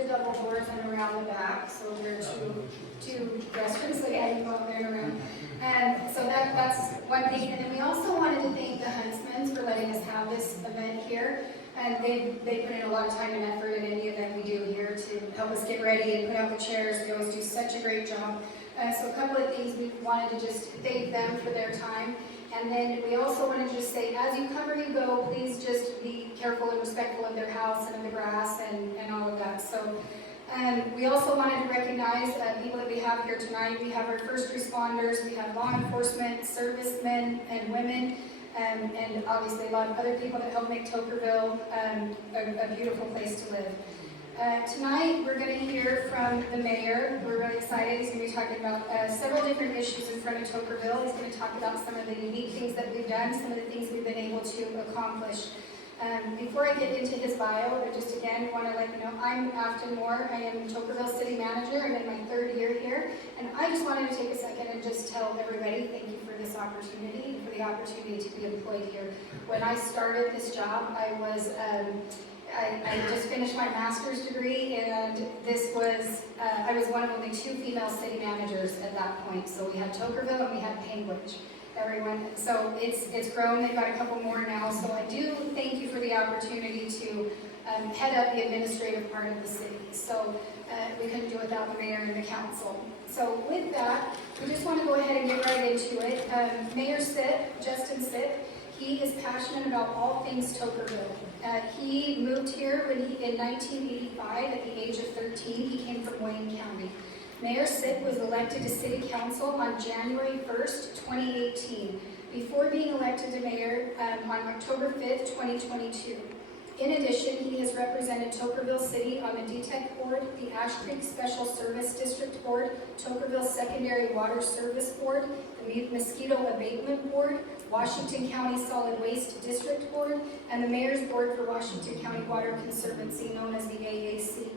the double doors and around the back, so there are two restrooms, so yeah, you go out there and around. And so that's one thing. And then we also wanted to thank the Huntsmans for letting us have this event here. And they put in a lot of time and effort in any event we do here to help us get ready and put out the chairs. They always do such a great job. So a couple of things we wanted to just thank them for their time. And then we also want to just say, as you come or you go, please just be careful and respectful of their house and of the grass and all of that. So we also wanted to recognize people that we have here tonight. We have our first responders, we have law enforcement, servicemen and women, and obviously a lot of other people that help make Toquerville a beautiful place to live. Tonight, we're going to hear from the mayor. We're really excited. He's going to be talking about several different issues in front of Toquerville. He's going to talk about some of the unique things that we've done, some of the things we've been able to accomplish. Before I get into his bio, I just again want to let you know, I'm Afton Moore. I am Toquerville City Manager. I'm in my 3rd year here. And I just wanted to take a second and just tell everybody thank you for this opportunity, for the opportunity to be employed here. When I started this job, I just finished my master's degree, and this was, I was one of only 2 female city managers at that point. So we had Toquerville and we had Panguitch. Everyone, so it's grown. They've got a couple more now. So I do thank you for the opportunity to head up the administrative part of the city. So we couldn't do it without the mayor and the council. So with that, we just want to go ahead and get right into it. Mayor Sitt, Justin Sitt, he is passionate about all things Toquerville. He moved here in 1985 at the age of 13. He came from Wayne County. Mayor Sitt was elected to City Council on January 1st, 2018, before being elected to mayor on October 5th, 2022. In addition, he has represented Toquerville City on the DTEC Board, the Ash Creek Special Service District Board, Toquerville Secondary Water Service Board, the Mosquito Abatement Board, Washington County Solid Waste District Board, and the Mayor's Board for Washington County Water Conservancy, known as the AAC.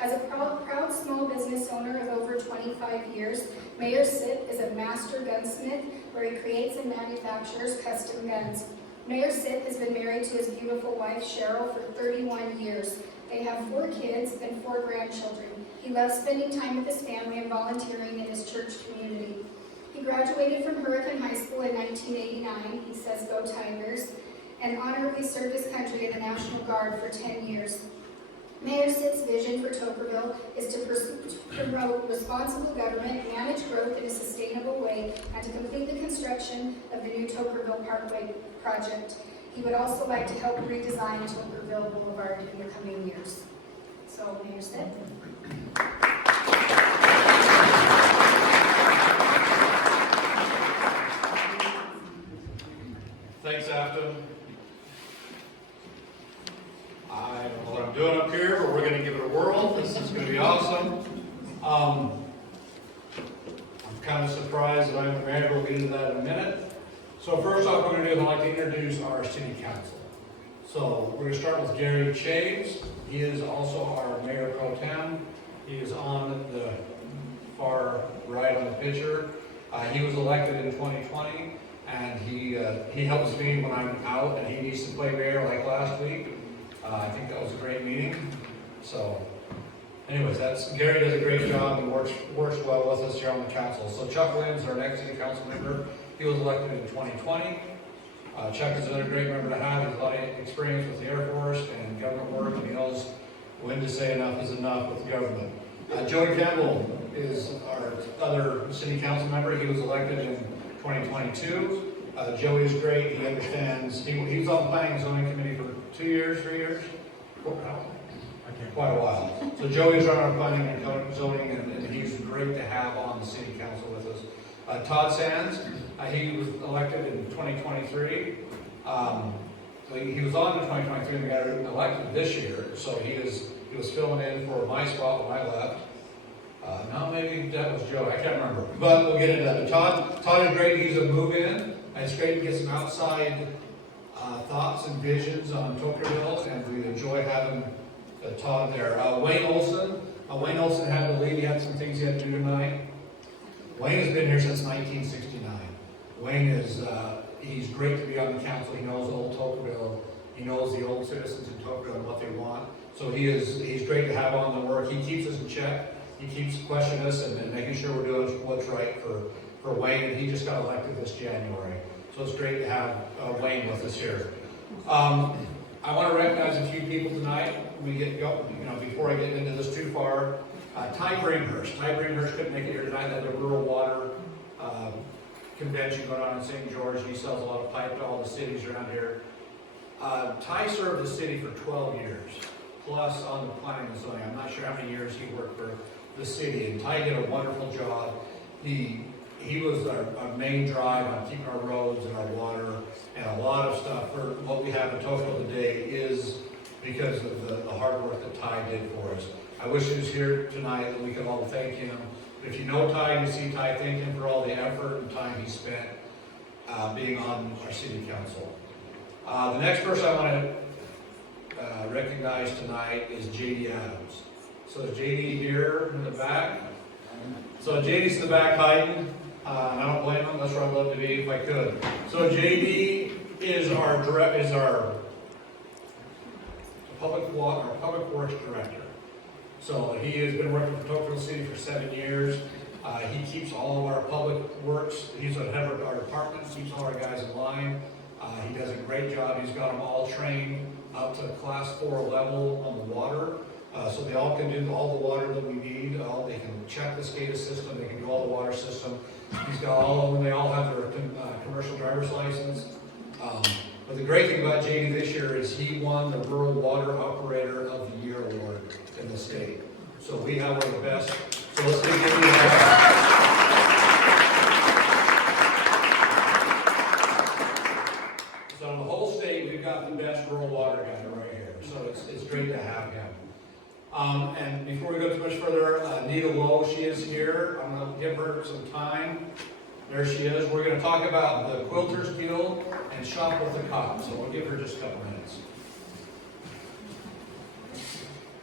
As a proud small business owner of over 25 years, Mayor Sitt is a master gunsmith where he creates and manufactures custom guns. Mayor Sitt has been married to his beautiful wife, Cheryl, for 31 years. They have 4 kids and 4 grandchildren. He loves spending time with his family and volunteering in his church community. He graduated from Hurricane High School in 1989. He says, "Go Tigers," and honorably served his country in the National Guard for 10 years. Mayor Sitt's vision for Toquerville is to promote responsible government, manage growth in a sustainable way, and to complete the construction of the new Toquerville Parkway project. He would also like to help redesign Toquerville Boulevard in the coming years. So, Mayor Sitt. Thanks, Afton. I don't know what I'm doing up here, but we're going to give it a whirl. This is going to be awesome. I'm kind of surprised that I'm the mayor. We'll get into that in a minute. So first off, we're going to do is I'd like to introduce our city council. So we're going to start with Gary Chaves. He is also our mayor pro tem. He is on the far right on the picture. He was elected in 2020, and he helps me when I'm out and he needs to play mayor like last week. I think that was a great meeting. So, anyways, Gary does a great job and works well with us here on the council. So Chuck Williams, our next city council member, he was elected in 2020. Chuck is another great member to have. He has a lot of experience with the Air Force and government work, and he knows when to say enough is enough with government. Joey Campbell is our other city council member. He was elected in 2022. Joey is great. He understands. He was on the planning and zoning committee for 2 years, 3 years? Quite a while. So Joey's on our planning and zoning, and he's great to have on the city council with us. Todd Sands, he was elected in 2023. He was on in 2023 and got elected this year, so he was filling in for my spot when I left. No, maybe that was Joe. I can't remember. But we'll get into that. Todd is great. He's a move-in. It's great to get some outside thoughts and visions on Toquerville, and we enjoy having Todd there. Wayne Olson. Wayne Olson had to leave. He had some things he had to do tonight. Wayne has been here since 1969. Wayne is, he's great to be on the council. He knows old Toquerville. He knows the old citizens in Tocqueville and what they want. So he's great to have on the work. He keeps us in check. He keeps questioning us and making sure we're doing what's right for Wayne, and he just got elected this January. So it's great to have Wayne with us here. I want to recognize a few people tonight. Before I get into this too far, Ty Bringhurst. Ty Bringhurst couldn't make it here tonight. They had a rural water convention going on in St. George. He sells a lot of pipe to all the cities around here. Ty served the city for 12 years, plus on the planning and zoning. I'm not sure how many years he worked for the city, and Ty did a wonderful job. He was our main drive on keeping our roads and our water and a lot of stuff for what we have in Tocqueville today is because of the hard work that Ty did for us. I wish he was here tonight and we could all thank him. If you know Ty and you see Ty, thank him for all the effort and time he spent being on our city council. The next person I want to recognize tonight is J.D. Adams. So is J.D. here in the back? So JD's in the back hiding. And I don't blame him. That's where I'd love to be if I could. So JD is our public works director. So he has been working for Tocqueville City for 7 years. He keeps all of our public works. He's the head of our department. Keeps all our guys in line. He does a great job. He's got them all trained up to class 4 level on the water. So they all can do all the water that we need. They can check the SCADA system. They can do all the water system. He's got all of them. They all have their commercial driver's license. But the great thing about JD this year is he won the Rural Water Operator of the Year award in the state. So we have one of the best. So let's give him that. So in the whole state, we've got the best rural water guy right here. So it's great to have him. And before we go too much further, Nita Lowe, she is here. I'm going to give her some time. There she is. We're going to talk about the Quilters Guild and Shop with the Cop. So we'll give her just a couple minutes.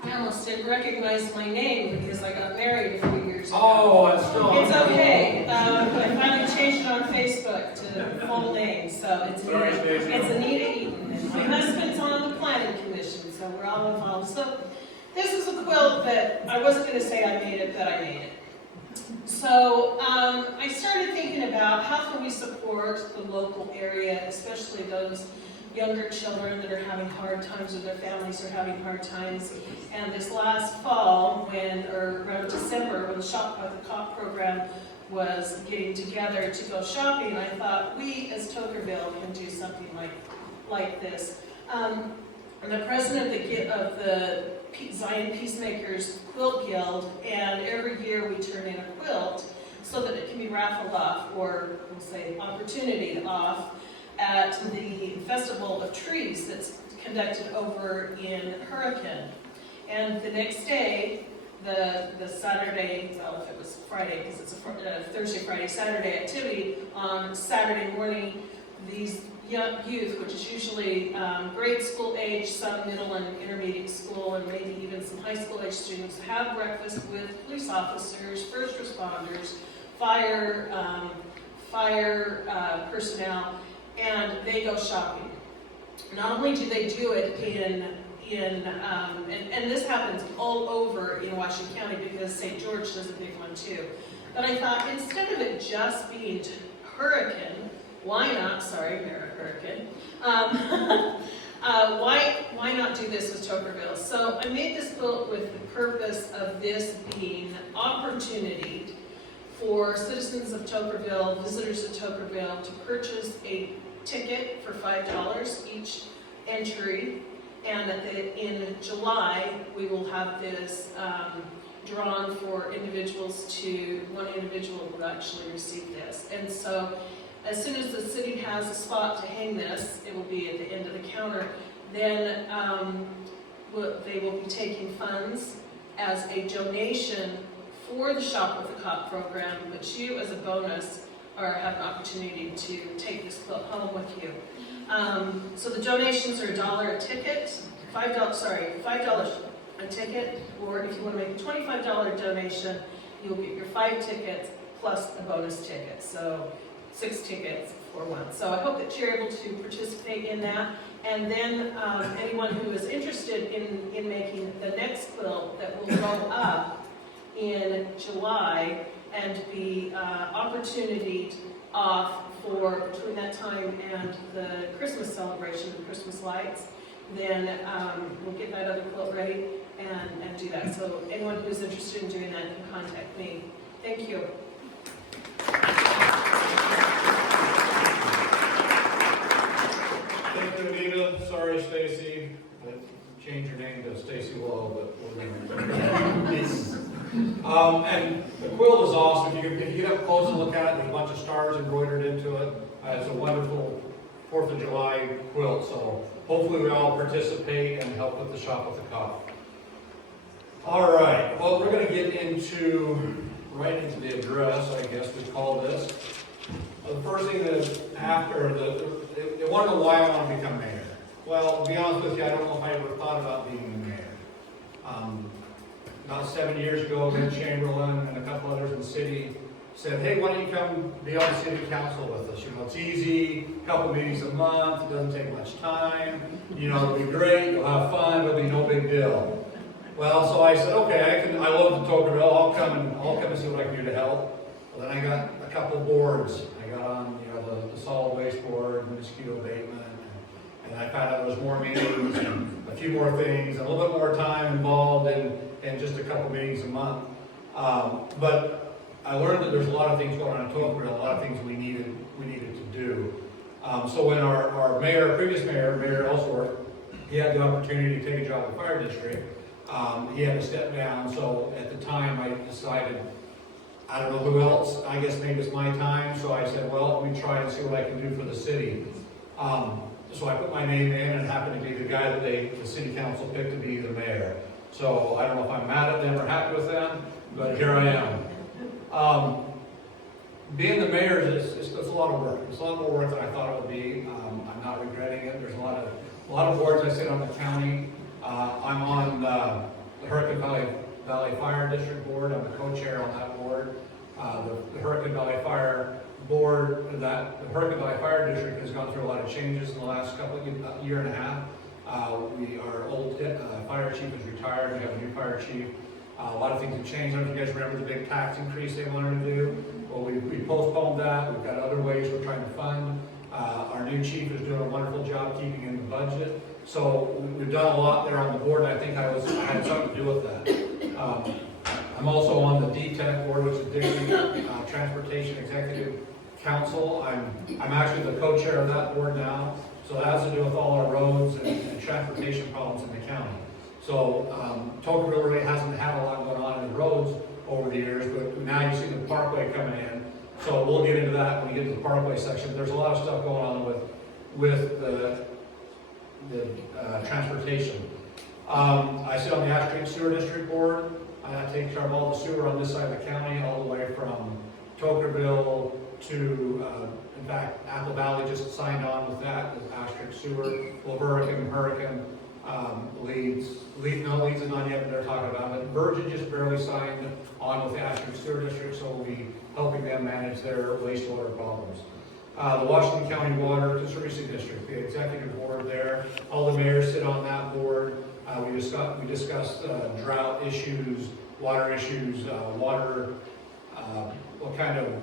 I almost didn't recognize my name because I got married a few years ago. Oh, it's still. It's okay. I finally changed it on Facebook to full name, so it's Anita Eaton. And my husband's on the planning commission, so we're all involved. So this is a quilt that I wasn't going to say I made it, but I made it. So I started thinking about how can we support the local area, especially those younger children that are having hard times or their families are having hard times. And this last fall, or around December, when the Shop with the Cop program was getting together to go shopping, I thought we as Tocqueville can do something like this. I'm the president of the Zion Peacemakers Quilt Guild, and every year we turn in a quilt so that it can be raffled off, or we'll say opportunity off, at the Festival of Trees that's conducted over in Hurricane. And the next day, the Saturday, well, if it was Friday, because it's a Thursday, Friday, Saturday activity, on Saturday morning, these young youth, which is usually grade school age, some middle and intermediate school, and maybe even some high school age students, have breakfast with police officers, first responders, fire personnel, and they go shopping. Not only do they do it and this happens all over in Washington County because St. George does a big one too. But I thought instead of it just being Hurricane, why not, Hurricane, why not do this with Tocqueville? So I made this quilt with the purpose of this being opportunity for citizens of Tocqueville, visitors of Tocqueville, to purchase a ticket for $5 each entry, and in July we will have this drawn for individuals one individual will actually receive this. And so as soon as the city has a spot to hang this, it will be at the end of the counter, then they will be taking funds as a donation for the Shop with the Cop program, but you as a bonus have an opportunity to take this quilt home with you. So the donations are $1 a ticket, $5 a ticket, or if you want to make a $25 donation, you'll get your 5 tickets plus a bonus ticket. So 6 tickets for one. So I hope that you're able to participate in that. And then anyone who is interested in making the next quilt that will go up in July and be opportunity off for between that time and the Christmas celebration, the Christmas lights, then we'll get that other quilt ready and do that. So anyone who's interested in doing that can contact me. Thank you. Thank you, Anita. Sorry, Stacy. Change your name to Stacy Lowe, but we're going to. And the quilt is awesome. If you get up close and look at it, there's a bunch of stars embroidered into it. It's a wonderful 4th of July quilt, so hopefully we all participate and help with the Shop with the Cop. All right, well, we're going to get right into the address, I guess we call this. The first thing is they want to know why I want to become mayor. Well, to be honest with you, I don't know if I ever thought about being the mayor. About 7 years ago, Ben Chamberlain and a couple others in the city said, hey, why don't you come be on the city council with us? You know, it's easy, a couple meetings a month, it doesn't take much time, you know, it'll be great, you'll have fun, it'll be no big deal. Well, so I said, okay, I love the Tocqueville, I'll come and see what I can do to help. Well, then I got a couple boards. I got on, you know, the solid waste board, mosquito abatement, and I found out there was more meetings and a few more things, and a little bit more time involved in just a couple meetings a month. But I learned that there's a lot of things going on in Tocqueville, a lot of things we needed to do. So when our previous mayor, Mayor Ellsworth, he had the opportunity to take a job in the fire district, he had to step down. So at the time, I decided, I don't know who else, I guess maybe it's my time. So I said, well, let me try and see what I can do for the city. So I put my name in and happened to be the guy that the city council picked to be the mayor. So I don't know if I'm mad at them or happy with them, but here I am. Being the mayor it's a lot of work. It's a lot more work than I thought it would be. I'm not regretting it. There's a lot of boards. I sit on the county. I'm on the Hurricane Valley Fire District Board. I'm the co-chair on that board. The Hurricane Valley Fire Board, the Hurricane Valley Fire District has gone through a lot of changes in the last year and a half. Our old fire chief is retired. We have a new fire chief. A lot of things have changed. I don't know if you guys remember the big tax increase they wanted to do. Well, we postponed that. We've got other ways we're trying to fund. Our new chief is doing a wonderful job keeping in the budget. So we've done a lot there on the board, and I think I had something to do with that. I'm also on the DTEC board, which is District Transportation Executive Council. I'm actually the co-chair of that board now. So that has to do with all our roads and transportation problems in the county. So Tocqueville really hasn't had a lot going on in the roads over the years, but now you see the parkway coming in. So we'll get into that when we get to the parkway section. There's a lot of stuff going on with the transportation. I sit on the Ash Creek Sewer District Board. I take care of all the sewer on this side of the county, all the way from Tocqueville to, in fact, Apple Valley just signed on with that, with Ash Creek Sewer. Well, Hurricane, Leeds is not yet, but they're talking about it. Virgin just barely signed on with the Ash Creek Sewer District, so we'll be helping them manage their wastewater problems. The Washington County Water Conservancy District, the executive board there, all the mayors sit on that board. We discussed drought issues, water issues,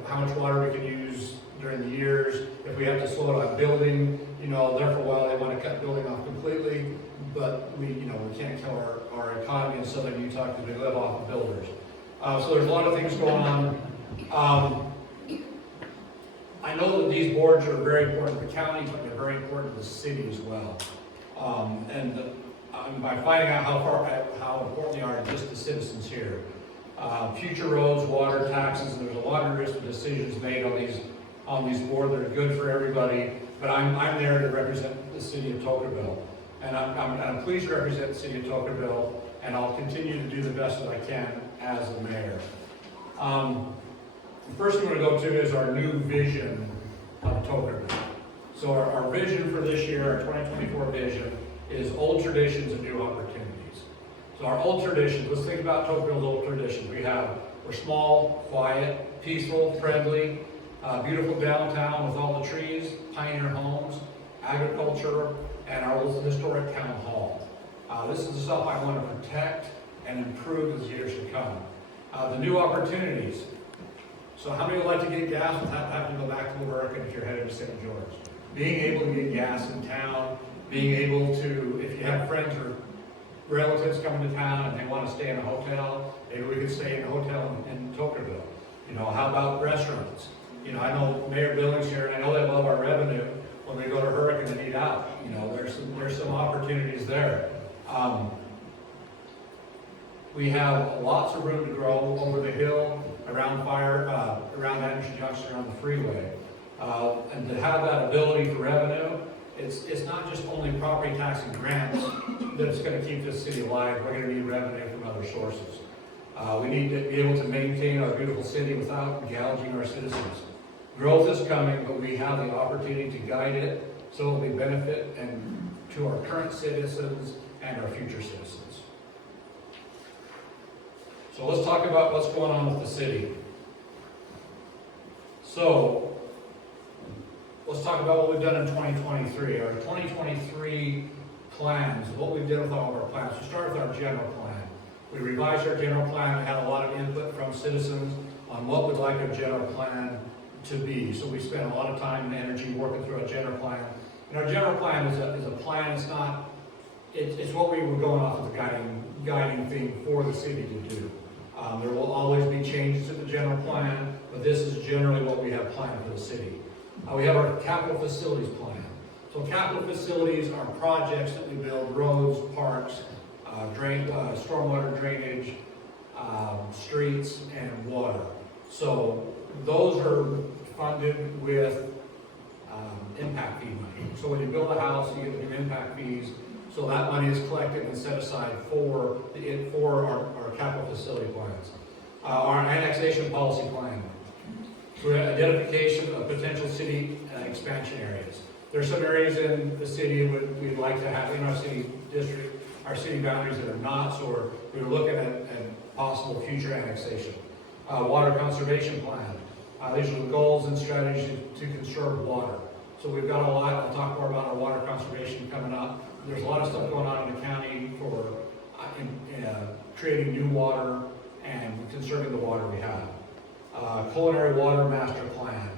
how much water we can use during the years. If we have to slow down building, there for a while they want to cut building off completely, but we can't kill our economy in southern Utah because we live off of builders. So there's a lot of things going on. I know that these boards are very important to the county, but they're very important to the city as well. By finding out how important they are to just the citizens here. Future roads, water, taxes, and there's a lot of decisions made on these boards that are good for everybody. But I'm there to represent the city of Tocqueville, and I'm pleased to represent the city of Tocqueville, and I'll continue to do the best that I can as the mayor. The first thing we're going to go to is our new vision of Tocqueville. So our vision for this year, our 2024 vision, is old traditions and new opportunities. So our old traditions, let's think about Tocqueville's old traditions. We're small, quiet, peaceful, friendly. Beautiful downtown with all the trees, pioneer homes, agriculture, and our historic town hall. This is the stuff I want to protect and improve as years to come. The new opportunities. So how many would like to get gas without having to go back to work and if you're headed to St. George? Being able to get gas in town, being able to, if you have friends or relatives coming to town and they want to stay in a hotel, maybe we could stay in a hotel in Tokerville. You know, how about restaurants? You know, I know Mayor Billings here, and I know they love our revenue when we go to Hurricane and eat out. You know, there's some opportunities there. We have lots of room to grow over the hill, around around Anderson Junction, around the freeway. And to have that ability for revenue, it's not just only property tax and grants that's going to keep this city alive. We're going to need revenue from other sources. We need to be able to maintain our beautiful city without gouging our citizens. Growth is coming, but we have the opportunity to guide it so it will benefit and to our current citizens and our future citizens. So let's talk about what's going on with the city. So let's talk about what we've done in 2023. Our 2023 plans, what we've done with all of our plans. We start with our general plan. We revised our general plan. We had a lot of input from citizens on what we'd like our general plan to be. So we spent a lot of time and energy working through our general plan. And our general plan is a plan. It's not. It's what we were going off of the guiding theme for the city to do. There will always be changes to the general plan, but this is generally what we have planned for the city. We have our capital facilities plan. So capital facilities are projects that we build: roads, parks, stormwater drainage, streets, and water. So those are funded with impact fee money. So when you build a house, you get the impact fees. So that money is collected and set aside for our capital facility plans. Our annexation policy plan. So identification of potential city expansion areas. There's some areas in the city we'd like to have in our city district, our city boundaries that are not, so we're looking at possible future annexation. Water conservation plan. These are the goals and strategies to conserve water. So we've got a lot. I'll talk more about our water conservation coming up. There's a lot of stuff going on in the county for creating new water and conserving the water we have. Culinary water master plan.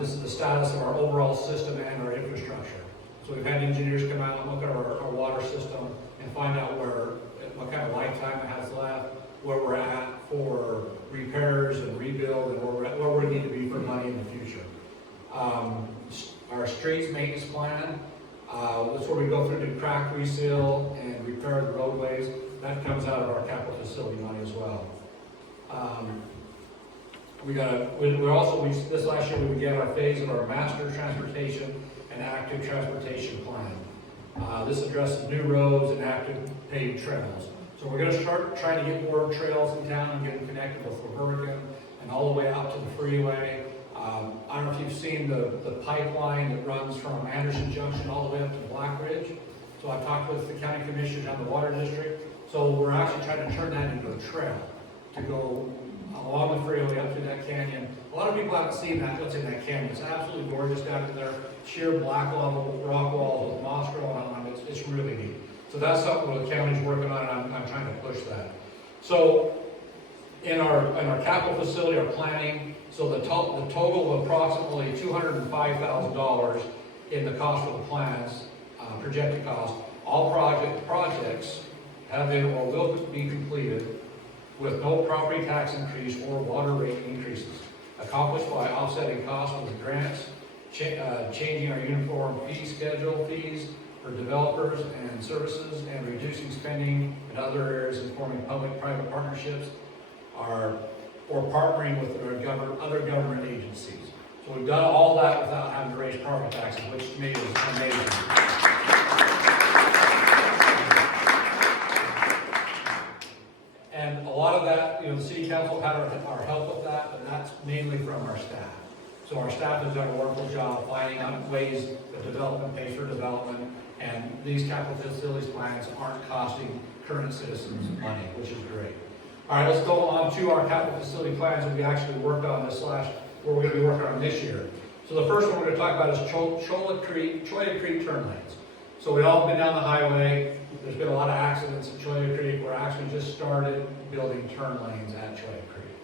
This is the status of our overall system and our infrastructure. So we've had engineers come out and look at our water system and find out what kind of lifetime it has left, where we're at for repairs and rebuild, and where we need to be for money in the future. Our streets maintenance plan. That's where we go through and crack, reseal, and repair the roadways. That comes out of our capital facility money as well. This last year we began our phase of our master transportation and active transportation plan. This addresses new roads and active paved trails. So we're going to start trying to get more trails in town and get them connected with Hurricane and all the way out to the freeway. I don't know if you've seen the pipeline that runs from Anderson Junction all the way up to Black Ridge. So I talked with the county commissioners on the water district. So we're actually trying to turn that into a trail to go along the freeway up through that canyon. A lot of people haven't seen what's in that canyon. It's absolutely gorgeous down in there. Sheer black level rock walls with moss growing on them. It's really neat. So that's something that the county's working on, and I'm trying to push that. So in our capital facility, our planning, so the total of approximately $205,000 in the cost of the plans, projected cost. All projects have been or will be completed with no property tax increase or water rate increases, accomplished by offsetting costs with grants, changing our uniform fee schedule fees for developers and services, and reducing spending in other areas and forming public-private partnerships, or partnering with other government agencies. So we've done all that without having to raise property taxes, which to me is amazing. And a lot of that, the city council had our help with that, but that's mainly from our staff. So our staff has done a wonderful job finding out ways that development pays for development, and these capital facilities plans aren't costing current citizens money, which is great. All right, let's go on to our capital facility plans that we actually worked on this we're gonna be working on this year. So the first one we're gonna talk about is Cholla Creek turn lanes. So we all been down the highway, there's been a lot of accidents at Cholla Creek, we're actually just started building turn lanes at Cholla Creek.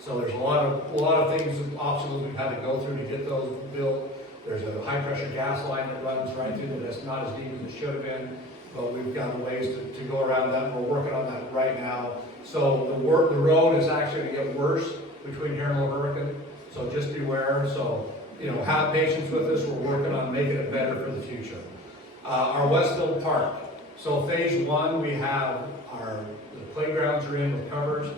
So there's a lot of things, obstacles we've had to go through to get those built. There's a high pressure gas line that runs right through there that's not as deep as it should have been, but we've got ways to go around that, and we're working on that right now. So the road is actually gonna get worse between here and Little Hurricane, so just beware. So, have patience with us, we're working on making it better for the future. Our Westfield Park, so phase one, we have the playgrounds are in with covers.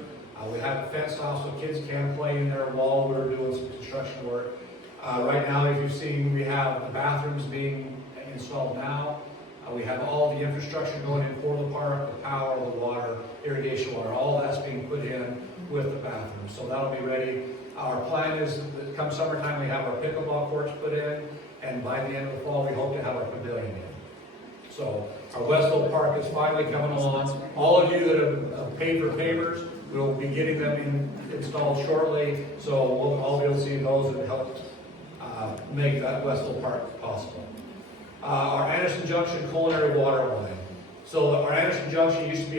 We have it fenced off so kids can play in there while we're doing some construction work. Right now, if you've seen, we have the bathrooms being installed now. We have all the infrastructure going in for the park, the power, the water, irrigation water, all that's being put in with the bathrooms. So that'll be ready. Our plan is that come summertime, we have our pickleball courts put in, and by the end of the fall, we hope to have our pavilion in. So our Westville Park is finally coming along. All of you that have paid for pavers, we'll be getting them installed shortly, so we'll all be able to see those that help make that Westville Park possible. Our Anderson Junction culinary water line. So our Anderson Junction used to be,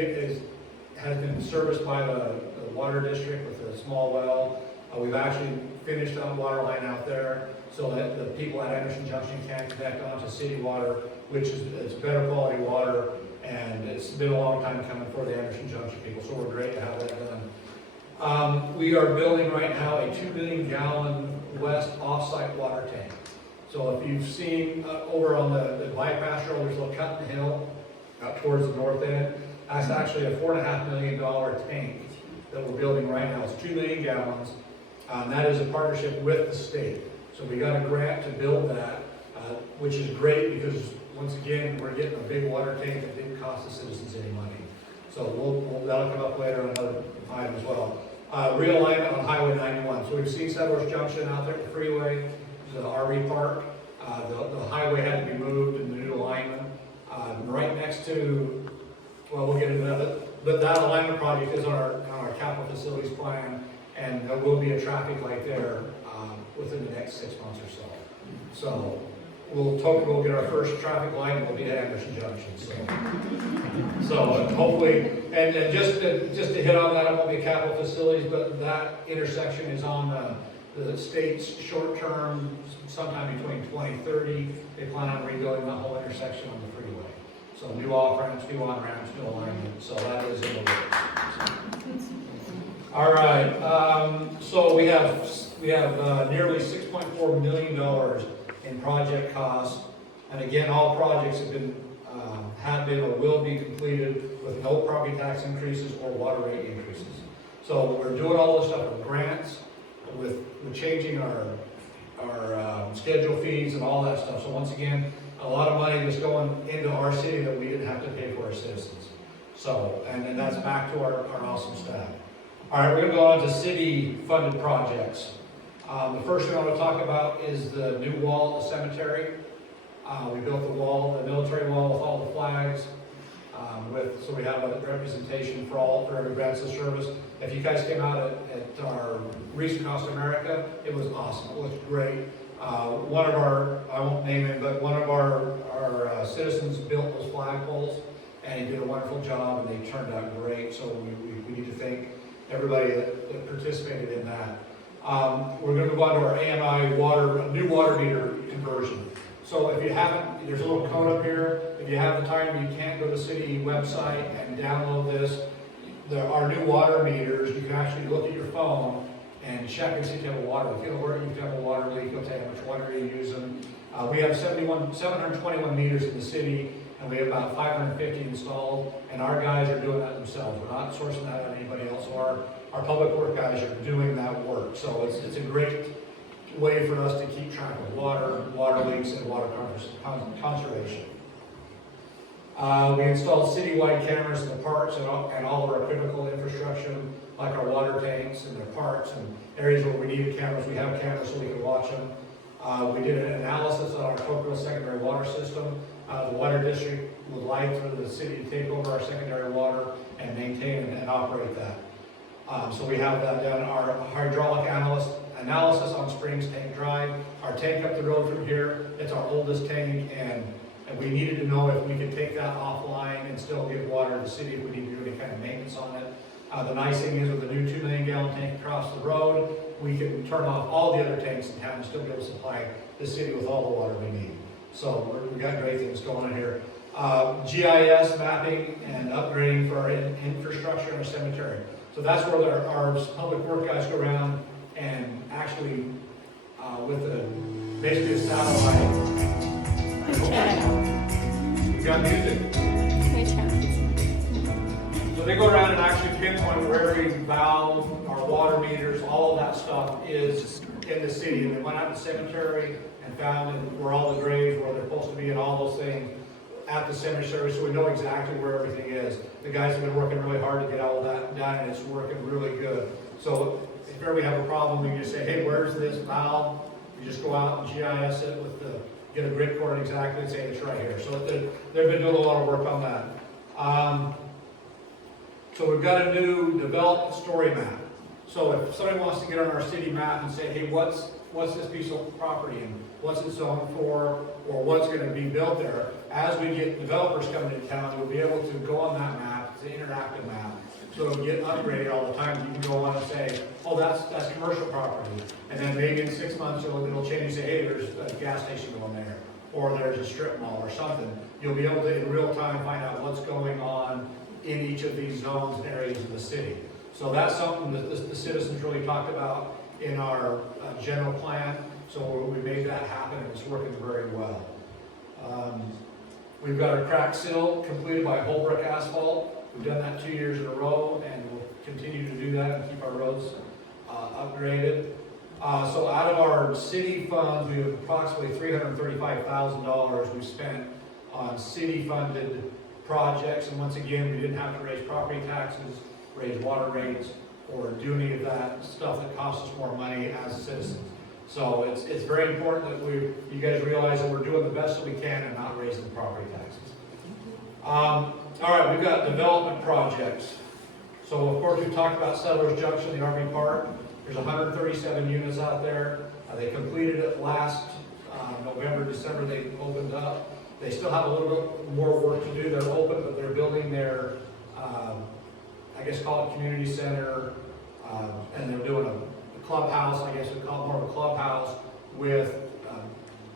has been serviced by the water district with a small well. We've actually finished that water line out there so that the people at Anderson Junction can connect onto city water, which is better quality water, and it's been a long time coming for the Anderson Junction people, so we're great to have that done. We are building right now a 2 million gallon west offsite water tank. So if you've seen over on the bypass road, there's a little cut in the hill out towards the north end. That's actually a $4.5 million tank that we're building right now. It's 2 million gallons. That is a partnership with the state. So we got a grant to build that, which is great because once again, we're getting a big water tank that didn't cost the citizens any money. So that'll come up later on another item as well. Realignment on Highway 91. So we've seen Settlers Junction out there at the freeway, the RV park. The highway had to be moved in the new alignment. Right next to, well, we'll get into that, but that alignment project is on our capital facilities plan, and there will be a traffic light there within the next 6 months or so. So we'll get our first traffic light, and we'll be at Anderson Junction. So hopefully, and just to hit on that, it won't be capital facilities, but that intersection is on the state's short-term, sometime between 2030. They plan on rebuilding that whole intersection on the freeway. So new off-ramps, new on-ramps, new alignment. So that is in the works. All right. So we have nearly $6.4 million in project costs, and again, all projects have been or will be completed with no property tax increases or water rate increases. So we're doing all this stuff with grants, with changing our schedule fees and all that stuff. So once again, a lot of money that's going into our city that we didn't have to pay for our citizens. So, and that's back to our awesome staff. All right, we're going to go on to city-funded projects. The first thing I want to talk about is the new wall at the cemetery. We built the wall, the military wall with all the flags. So we have a representation for every branch of service. If you guys came out at our recent Costa America, it was awesome. It was great. One of our, I won't name him, but one of our citizens built those flagpoles, and he did a wonderful job, and they turned out great. So we need to thank everybody that participated in that. We're going to move on to our AMI new water meter conversion. So if you haven't, there's a little code up here. If you have the time, you can't go to the city website and download this. There are new water meters. You can actually look at your phone and check and see if you have a water leak. If you have a water leak, you'll tell you how much water you're using. We have 721 meters in the city, and we have about 550 installed, and our guys are doing that themselves. We're not sourcing that on anybody else. Our public work guys are doing that work. So it's a great way for us to keep track of water leaks, and water conservation. We installed citywide cameras in the parks and all of our critical infrastructure, like our water tanks and the parks and areas where we needed cameras. We have cameras so we can watch them. We did an analysis on our Tocqueville secondary water system. The water district would like for the city to take over our secondary water and maintain and operate that. So we have that done. Our hydraulic analysis on Springs Tank Drive. Our tank up the road from here, it's our oldest tank, and we needed to know if we could take that offline and still give water to the city if we need to do any kind of maintenance on it. The nice thing is with the new 2 million gallon tank across the road, we can turn off all the other tanks in town and still be able to supply the city with all the water we need. So we've got great things going on here. GIS mapping and upgrading for our infrastructure in our cemetery. So that's where our public work guys go around and actually with basically a satellite. We've got music. So they go around and actually pinpoint where every valve, our water meters, all of that stuff is in the city. And they went out to the cemetery and found where all the graves, where they're supposed to be, and all those things at the cemetery, so we know exactly where everything is. The guys have been working really hard to get all that done, and it's working really good. So if ever we have a problem, we can just say, hey, where's this valve? You just go out and GIS it with get a grid cord exactly and say it's right here. So they've been doing a lot of work on that. So we've got a new development story map. So if somebody wants to get on our city map and say, hey, what's this piece of property and what's it zoned for, or what's going to be built there, as we get developers coming into town, we'll be able to go on that map. It's an interactive map, so it'll get upgraded all the time. You can go on and say, oh, that's commercial property, and then maybe in 6 months it'll change and say, hey, there's a gas station going there, or there's a strip mall or something. You'll be able to in real time find out what's going on in each of these zones and areas of the city. So that's something that the citizens really talked about in our general plan. So we made that happen, and it's working very well. We've got our crack seal completed by Holbrook Asphalt. We've done that 2 years in a row, and we'll continue to do that and keep our roads upgraded. So out of our city funds, we have approximately $335,000 we've spent on city-funded projects. And once again, we didn't have to raise property taxes, raise water rates, or do any of that stuff that costs us more money as citizens. So it's very important that you guys realize that we're doing the best that we can and not raising property taxes. All right, we've got development projects. So of course we've talked about Settlers Junction, the RV Park. There's 137 units out there. They completed it last November, December. They opened up. They still have a little bit more work to do. They're open, but they're building their, I guess call it community center, and they're doing a clubhouse, I guess we call it more of a clubhouse with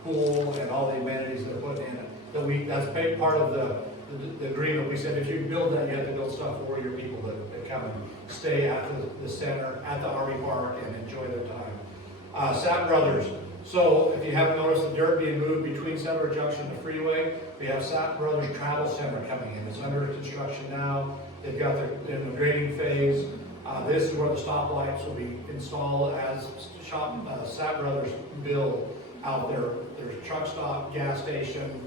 pool and all the amenities that are put in it. That's a big part of the agreement. We said if you build that, you have to build stuff for your people that come and stay at the center, at the RV park, and enjoy their time. Sapp Brothers. So if you haven't noticed the dirt being moved between Settler Junction and the freeway, we have Sapp Brothers Travel Center coming in. It's under construction now. They've got their grading phase. This is where the stoplights will be installed as Sapp Brothers build out there. There's a truck stop, gas station.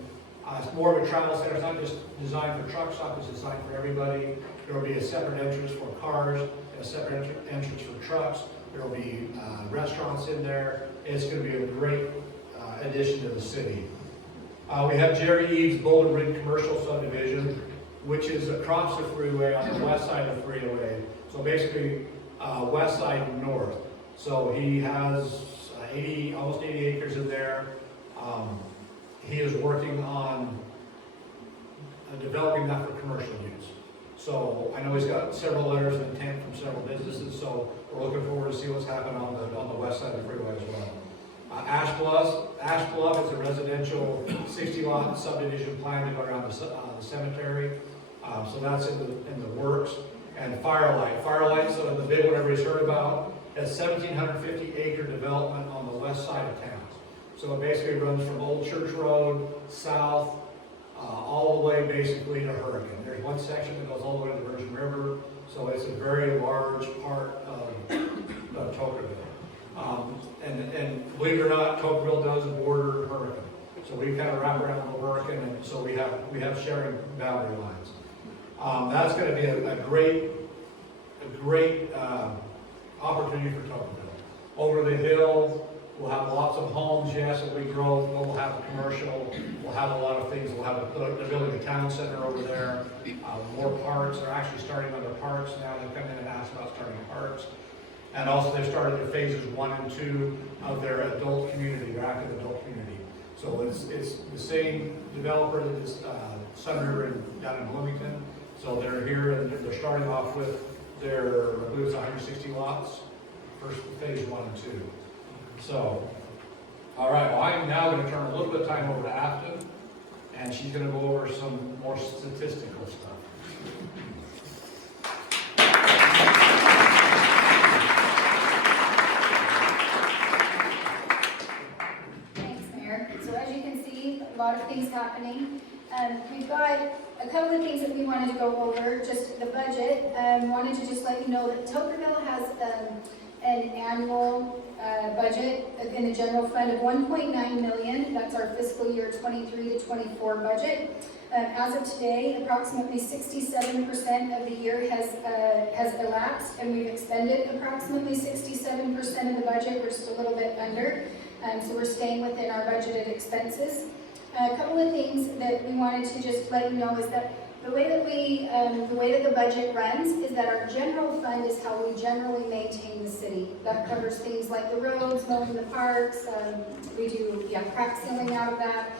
It's more of a travel center. It's not just designed for truck stop, it's designed for everybody. There will be a separate entrance for cars, and a separate entrance for trucks. There will be restaurants in there. It's going to be a great addition to the city. We have Jerry Eves Boulder Ridge Commercial Subdivision, which is across the freeway on the west side of the freeway. So basically, west side and north. So he has almost 80 acres in there. He is working on developing that for commercial use. So I know he's got several letters of intent from several businesses, so we're looking forward to see what's happening on the west side of the freeway as well. Ash Bluff is a residential 60-lot subdivision plan to go around the cemetery. So that's in the works. And Firelight, so the big one everybody's heard about, has 1,750 acre development on the west side of town. So it basically runs from Old Church Road south, all the way basically to Hurricane. There's one section that goes all the way to the Virgin River, so it's a very large part of Tocqueville. And believe it or not, Tocqueville does border Hurricane. So we kind of wrap around the Hurricane, and so we have sharing boundary lines. That's going to be a great opportunity for Tocqueville. Over the hill, we'll have lots of homes, yes, it'll be growth, but we'll have a commercial, we'll have a lot of things. We'll have they're building a town center over there, more parks. They're actually starting other parks now. They've come in and asked about starting parks. And also they started their phases 1 and 2 of their adult community, their active adult community. So it's the same developer that is Sun River and down in Bloomington. So they're here and they're starting off with their, I believe it's 160 lots, first phase 1 and 2. So, all right, well, I'm now going to turn a little bit of time over to Afton, and she's going to go over some more statistical stuff. Thanks, Mayor. So as you can see, a lot of things happening. We've got a couple of things that we wanted to go over, just the budget. Wanted to just let you know that Tokerville has an annual budget in the general fund of $1.9 million. That's our fiscal year 23 to 24 budget. As of today, approximately 67% of the year has elapsed, and we've expended approximately 67% of the budget. We're just a little bit under, so we're staying within our budgeted expenses. A couple of things that we wanted to just let you know is that the way that the budget runs is that our general fund is how we generally maintain the city. That covers things like the roads, mowing the parks, we do crack sealing out of that.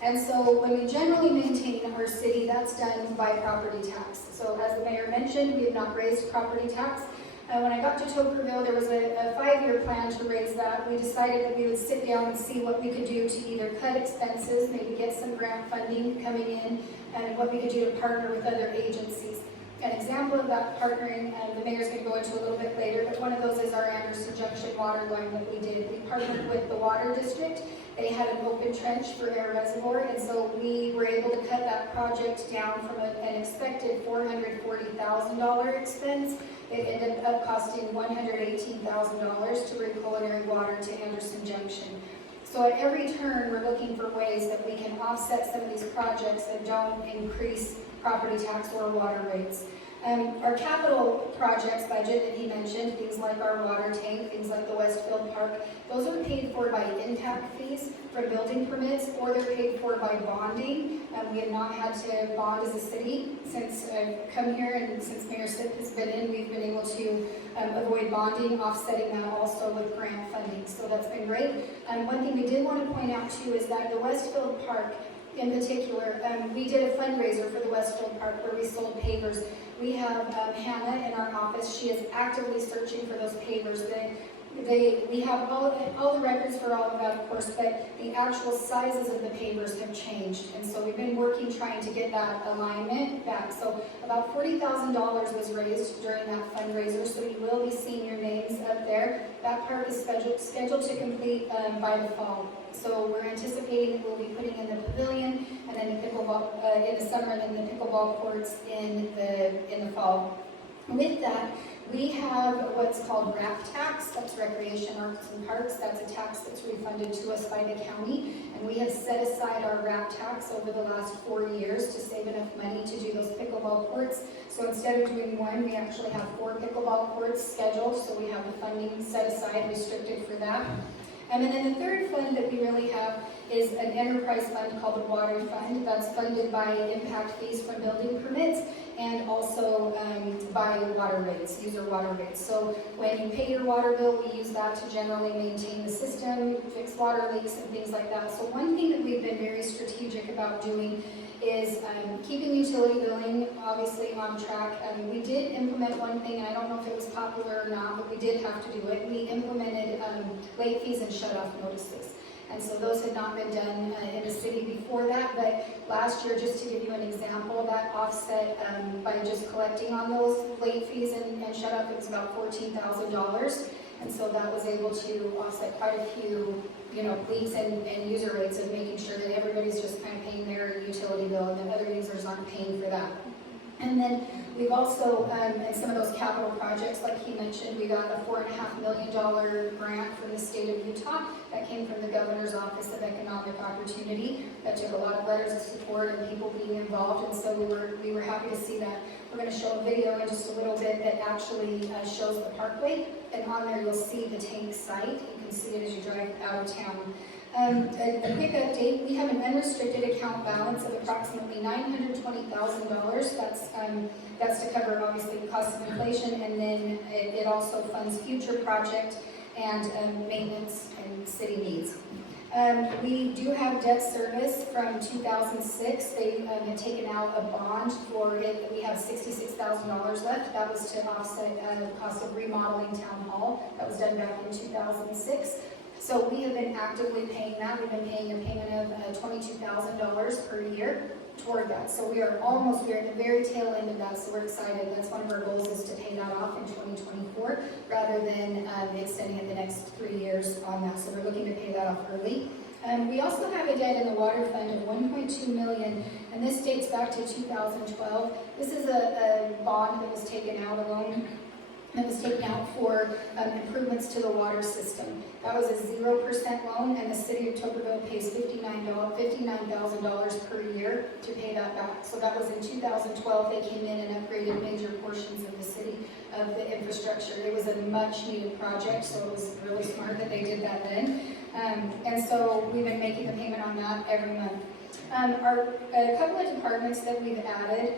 And so when we generally maintain our city, that's done by property tax. So as the mayor mentioned, we have not raised property tax. When I got to Tokerville, there was a 5-year plan to raise that. We decided that we would sit down and see what we could do to either cut expenses, maybe get some grant funding coming in, and what we could do to partner with other agencies. An example of that partnering, and the mayor's going to go into a little bit later, but one of those is our Anderson Junction water line that we did. We partnered with the water district. They had an open trench for their reservoir, and so we were able to cut that project down from an expected $440,000 expense. It ended up costing $118,000 to bring culinary water to Anderson Junction. So at every turn, we're looking for ways that we can offset some of these projects that don't increase property tax or water rates. Our capital projects budget that he mentioned, things like our water tank, things like the Westfield Park, those are paid for by impact fees for building permits, or they're paid for by bonding. We have not had to bond as a city since I've come here, and since Mayor Sip has been in, we've been able to avoid bonding, offsetting that also with grant funding. So that's been great. One thing we did want to point out too is that the Westfield Park, in particular, we did a fundraiser for the Westfield Park where we sold pavers. We have Hannah in our office. She is actively searching for those pavers. We have all the records for all of that, of course, but the actual sizes of the pavers have changed. And so we've been working trying to get that alignment back. So about $40,000 was raised during that fundraiser, so you will be seeing your names up there. That park is scheduled to complete by the fall. So we're anticipating that we'll be putting in the pavilion, and then the pickleball in the summer, and then the pickleball courts in the fall. With that, we have what's called RAP tax, that's Recreation, Arts and Parks. That's a tax that's refunded to us by the county, and we have set aside our RAP tax over the last 4 years to save enough money to do those pickleball courts. So instead of doing one, we actually have 4 pickleball courts scheduled, so we have the funding set aside, restricted for that. And then the third fund that we really have is an enterprise fund called the Water Fund. That's funded by impact fees from building permits and also by water rates, user water rates. So when you pay your water bill, we use that to generally maintain the system, fix water leaks and things like that. So one thing that we've been very strategic about doing is keeping utility billing obviously on track. We did implement one thing, and I don't know if it was popular or not, but we did have to do it. We implemented late fees and shut-off notices. And so those had not been done in the city before that, but last year, just to give you an example, that offset by just collecting on those late fees and shut-off, it was about $14,000. And so that was able to offset quite a few leaks and user rates of making sure that everybody's just kind of paying their utility bill and that other users aren't paying for that. And then we've also, in some of those capital projects, like he mentioned, we got a $4.5 million grant from the state of Utah that came from the Governor's Office of Economic Opportunity. That took a lot of letters of support and people being involved, and so we were happy to see that. We're going to show a video in just a little bit that actually shows the parkway, and on there you'll see the tank site. You can see it as you drive out of town. A quick update, we have an unrestricted account balance of approximately $920,000. That's to cover obviously the cost of inflation, and then it also funds future project and maintenance and city needs. We do have debt service from 2006. They had taken out a bond for it. We have $66,000 left. That was to offset the cost of remodeling Town Hall. That was done back in 2006. So we have been actively paying that. We've been paying a payment of $22,000 per year toward that. So we're at the very tail end of that, so we're excited. That's one of our goals, is to pay that off in 2024 rather than extending it the next 3 years on that. So we're looking to pay that off early. We also have a debt in the water fund of $1.2 million, and this dates back to 2012. This is a bond that was taken out, a loan that was taken out for improvements to the water system. That was a 0% loan, and the city of Toquerville pays $59,000 per year to pay that back. So that was in 2012. They came in and upgraded major portions of the city, of the infrastructure. It was a much needed project, so it was really smart that they did that then. And so we've been making the payment on that every month. A couple of departments that we've added,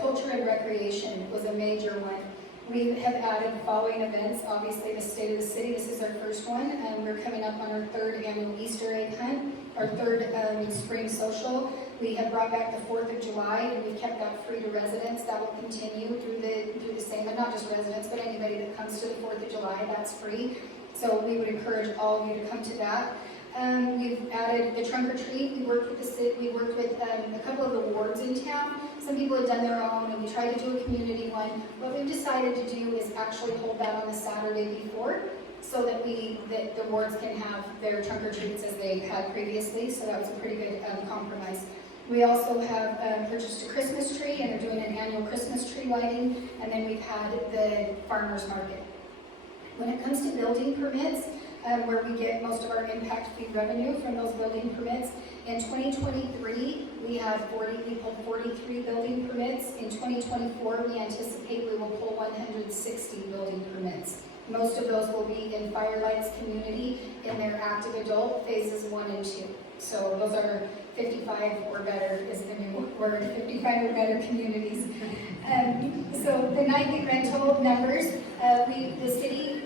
culture and recreation was a major one. We have added the following events. Obviously, the State of the City, this is our first one. We're coming up on our 3rd annual Easter egg hunt, our 3rd spring social. We have brought back the 4th of July, and we've kept that free to residents. That will continue through the same, and not just residents, but anybody that comes to the 4th of July, that's free. So we would encourage all of you to come to that. We've added the trunk or treat. We worked with the city. We worked with a couple of the wards in town. Some people had done their own, and we tried to do a community one. What we've decided to do is actually hold that on the Saturday before, so that the wards can have their trunk or treats as they had previously. So that was a pretty good compromise. We also have purchased a Christmas tree, and are doing an annual Christmas tree lighting. And then we've had the farmers market. When it comes to building permits, where we get most of our impact fee revenue from those building permits. In 2023, we pulled 43 building permits. In 2024, we anticipate we will pull 160 building permits. Most of those will be in Firelights community in their active adult phases 1 and 2. So those are 55 or better is the new word, 55 or better communities. So the nightly rental numbers, the city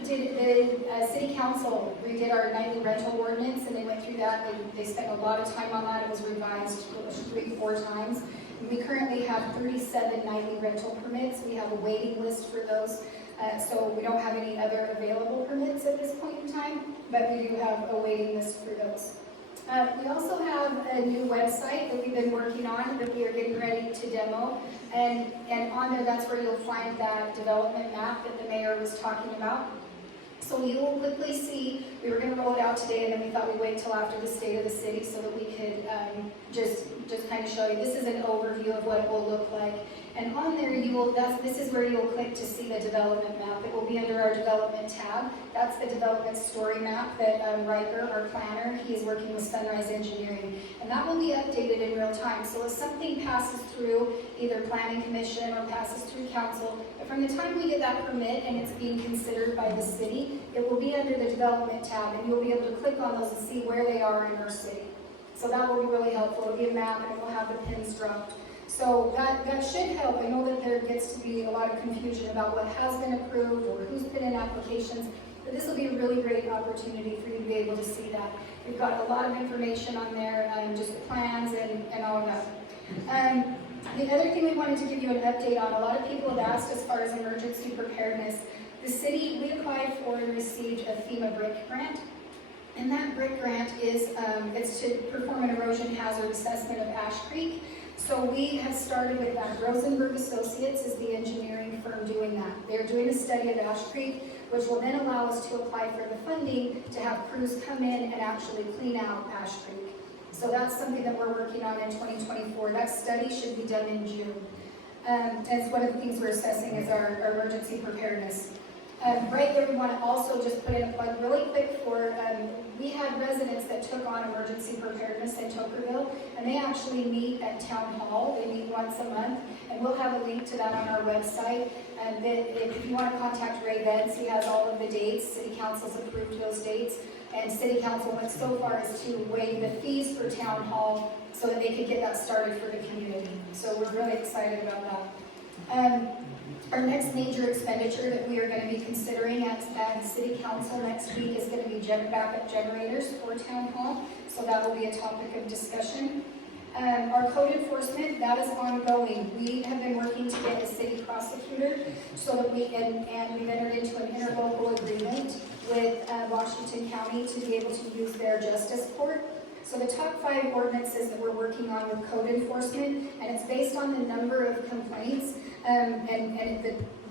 council redid our nightly rental ordinance, and they went through that. They spent a lot of time on that. It was revised 3-4 times. And we currently have 37 nightly rental permits. We have a waiting list for those. So we don't have any other available permits at this point in time, but we do have a waiting list for those. We also have a new website that we've been working on that we are getting ready to demo. And on there, that's where you'll find that development map that the mayor was talking about. So you will quickly see, we were going to roll it out today, and then we thought we'd wait till after the State of the City so that we could just kind of show you. This is an overview of what it will look like. And on there, this is where you'll click to see the development map. It will be under our development tab. That's the development story map that Riker, our planner, he is working with Sunrise Engineering. And that will be updated in real time. So if something passes through either Planning Commission or passes through Council, from the time we get that permit and it's being considered by the city, it will be under the development tab, and you'll be able to click on those and see where they are in our city. So that will be really helpful. It'll be a map, and it will have the pins dropped. So that should help. I know that there gets to be a lot of confusion about what has been approved or who's put in applications, but this will be a really great opportunity for you to be able to see that. We've got a lot of information on there, just the plans and all of that. The other thing we wanted to give you an update on, a lot of people have asked as far as emergency preparedness. The city, we applied for and received a FEMA BRIC grant. And that BRIC grant is, it's to perform an erosion hazard assessment of Ash Creek. So we have started with that. Rosenberg Associates is the engineering firm doing that. They're doing a study of Ash Creek, which will then allow us to apply for the funding to have crews come in and actually clean out Ash Creek. So that's something that we're working on in 2024. That study should be done in June. And it's one of the things we're assessing is our emergency preparedness. Right there, we want to also just put in a plug really quick for, we had residents that took on emergency preparedness in Toquerville, and they actually meet at Town Hall. They meet once a month, and we'll have a link to that on our website. And if you want to contact Ray Benz, he has all of the dates. City Council's approved those dates. And city council went so far as to waive the fees for town hall so that they could get that started for the community. So we're really excited about that. Our next major expenditure that we are going to be considering at city council next week is going to be backup generators for town hall. So that will be a topic of discussion. Our code enforcement, that is ongoing. We have been working to get a city prosecutor so that we've entered into an interlocal agreement with Washington County to be able to use their justice court. So the top 5 ordinances that we're working on with code enforcement, and it's based on the number of complaints and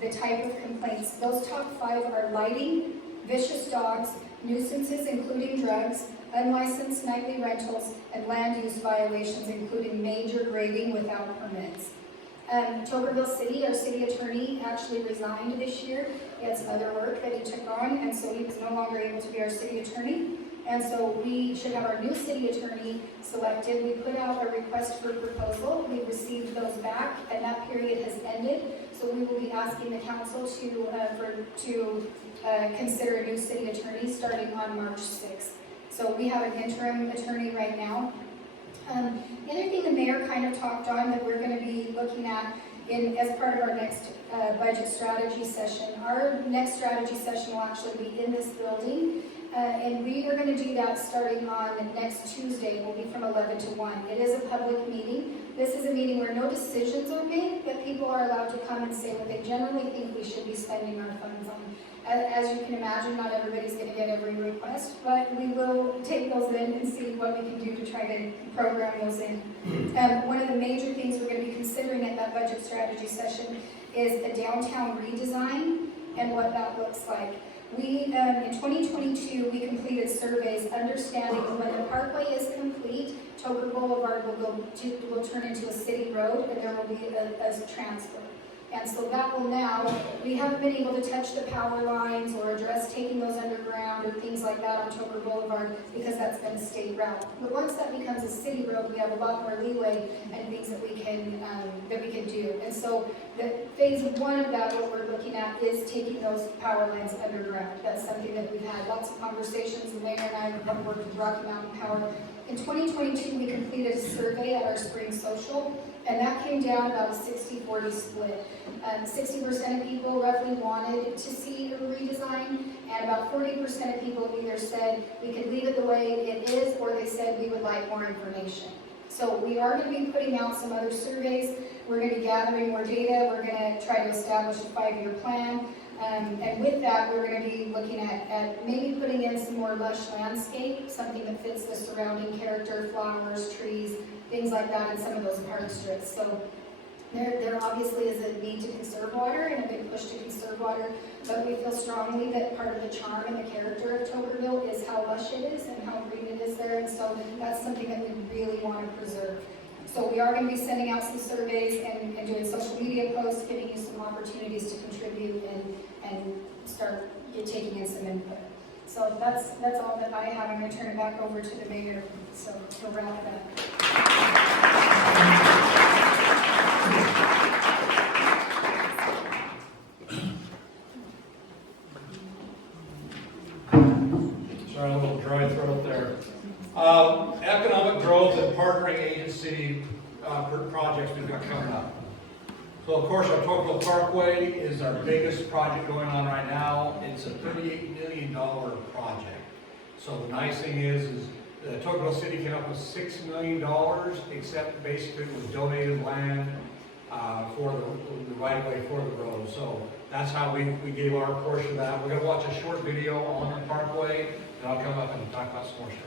the type of complaints. Those top 5 are lighting, vicious dogs, nuisances including drugs, unlicensed nightly rentals, and land use violations including major grading without permits. Toberville City, our city attorney, actually resigned this year. He had some other work that he took on, and so he was no longer able to be our city attorney. And so we should have our new city attorney selected. We put out a request for proposal. We received those back, and that period has ended. So we will be asking the council to consider a new city attorney starting on March 6th. So we have an interim attorney right now. The other thing the mayor kind of talked on that we're going to be looking at as part of our next budget strategy session. Our next strategy session will actually be in this building. And we are going to do that starting on next Tuesday. It will be from 11 to 1. It is a public meeting. This is a meeting where no decisions are made, but people are allowed to come and say what they generally think we should be spending our funds on. As you can imagine, not everybody's going to get every request, but we will take those in and see what we can do to try to program those in. One of the major things we're going to be considering at that budget strategy session is a downtown redesign and what that looks like. We, in 2022, we completed surveys understanding when the parkway is complete, Toker Boulevard will turn into a city road and there will be a transfer. And so that will now, we haven't been able to touch the power lines or address taking those underground or things like that on Toker Boulevard because that's been a state route. But once that becomes a city road, we have a lot more leeway and things that we can do. And so the phase 1 of that, what we're looking at is taking those power lines underground. That's something that we've had lots of conversations. The mayor and I have worked with Rocky Mountain Power. In 2022, we completed a survey at our spring social, and that came down about a 60-40 split. 60% of people roughly wanted to see a redesign, and about 40% of people either said we could leave it the way it is, or they said we would like more information. So we are going to be putting out some other surveys. We're going to be gathering more data. We're going to try to establish a 5-year plan. And with that, we're going to be looking at maybe putting in some more lush landscape, something that fits the surrounding character, flowers, trees, things like that in some of those park strips. So there obviously is a need to conserve water and a big push to conserve water, but we feel strongly that part of the charm and the character of Toberville is how lush it is and how green it is there, and so that's something that we really want to preserve. So we are going to be sending out some surveys and doing social media posts, giving you some opportunities to contribute and start taking in some input. So that's all that I have. I'm going to turn it back over to the mayor, so he'll wrap it up. Sorry, a little dry throat there. Economic growth and partnering agency projects we've got coming up. So of course our Toberville Parkway is our biggest project going on right now. It's a $38 million project. So the nice thing is Toberville City came up with $6 million, except basically it was donated land for the right of way for the road. So that's how we gave our portion of that. We're going to watch a short video on the parkway, and I'll come up and talk about some more stuff.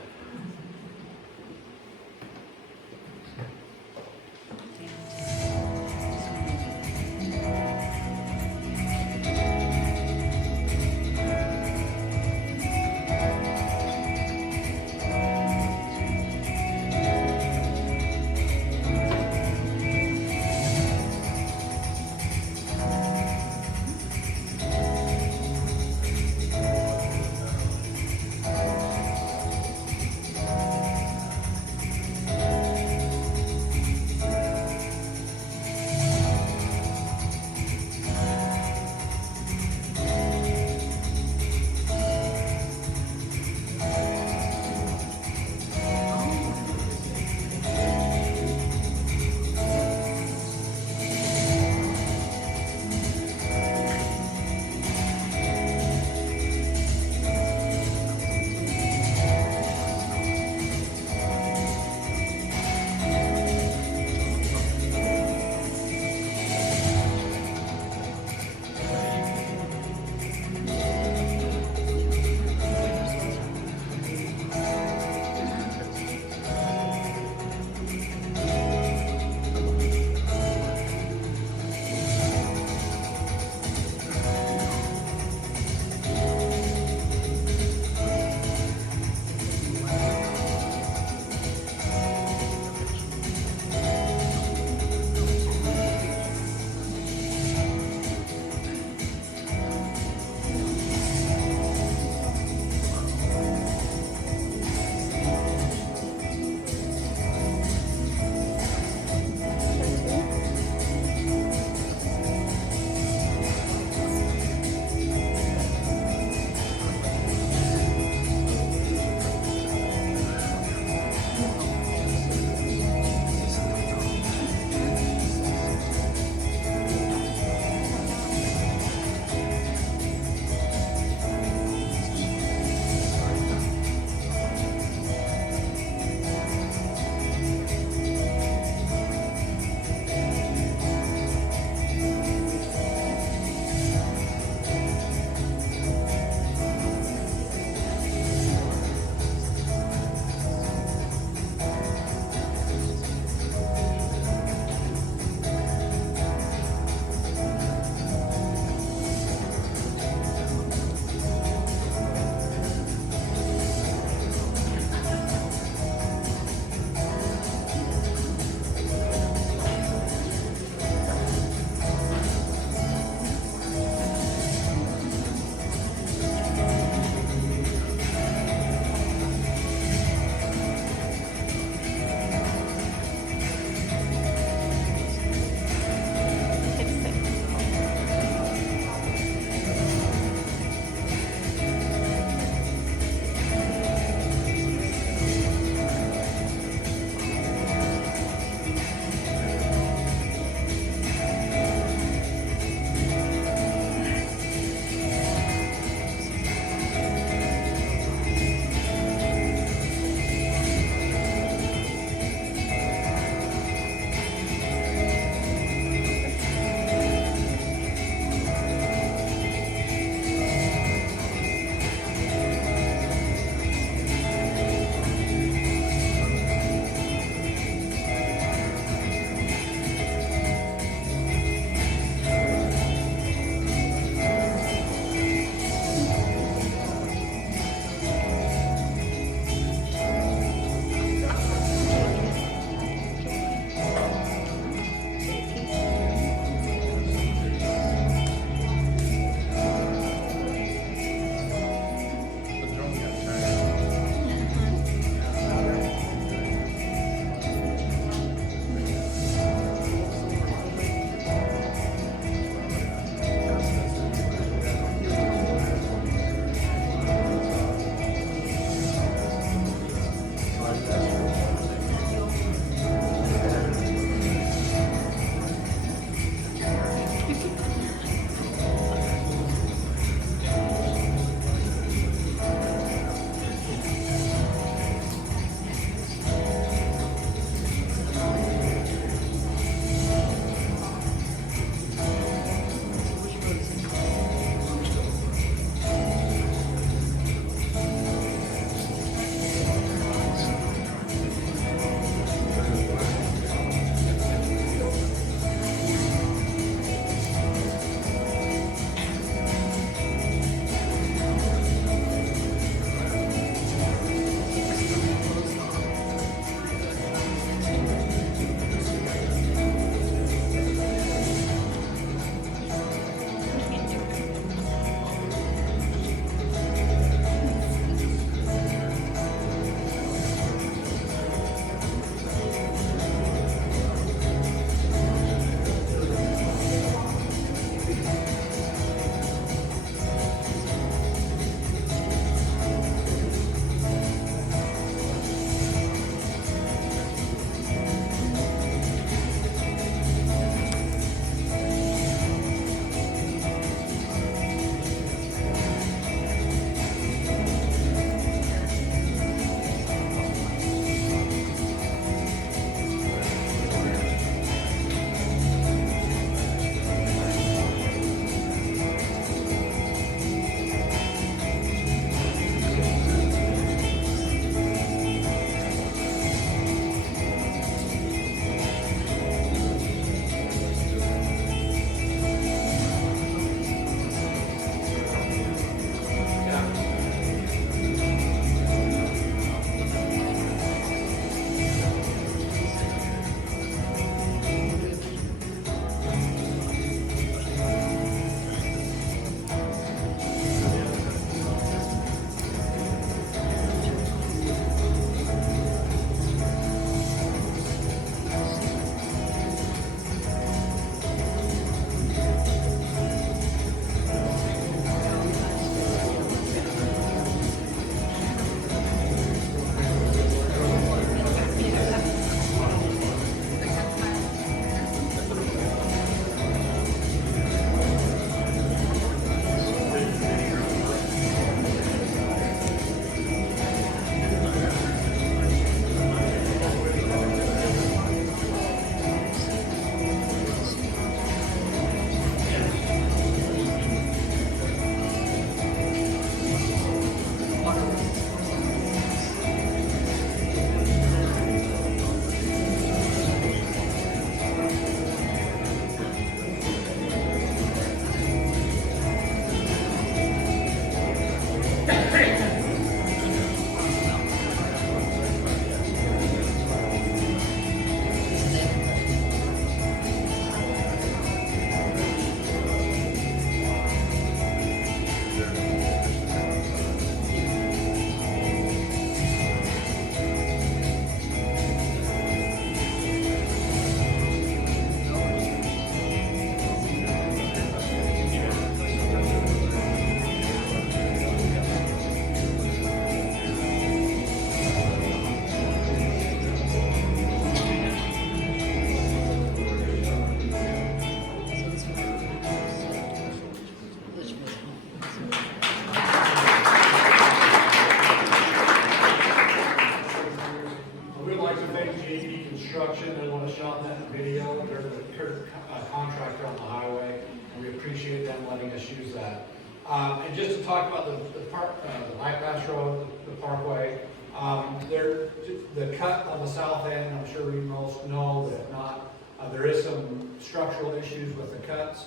anchor contractor on the highway, and we appreciate them letting us use that. And just to talk about the bypass road, the parkway, the cut on the south end, I'm sure you most know, but if not, there is some structural issues with the cuts.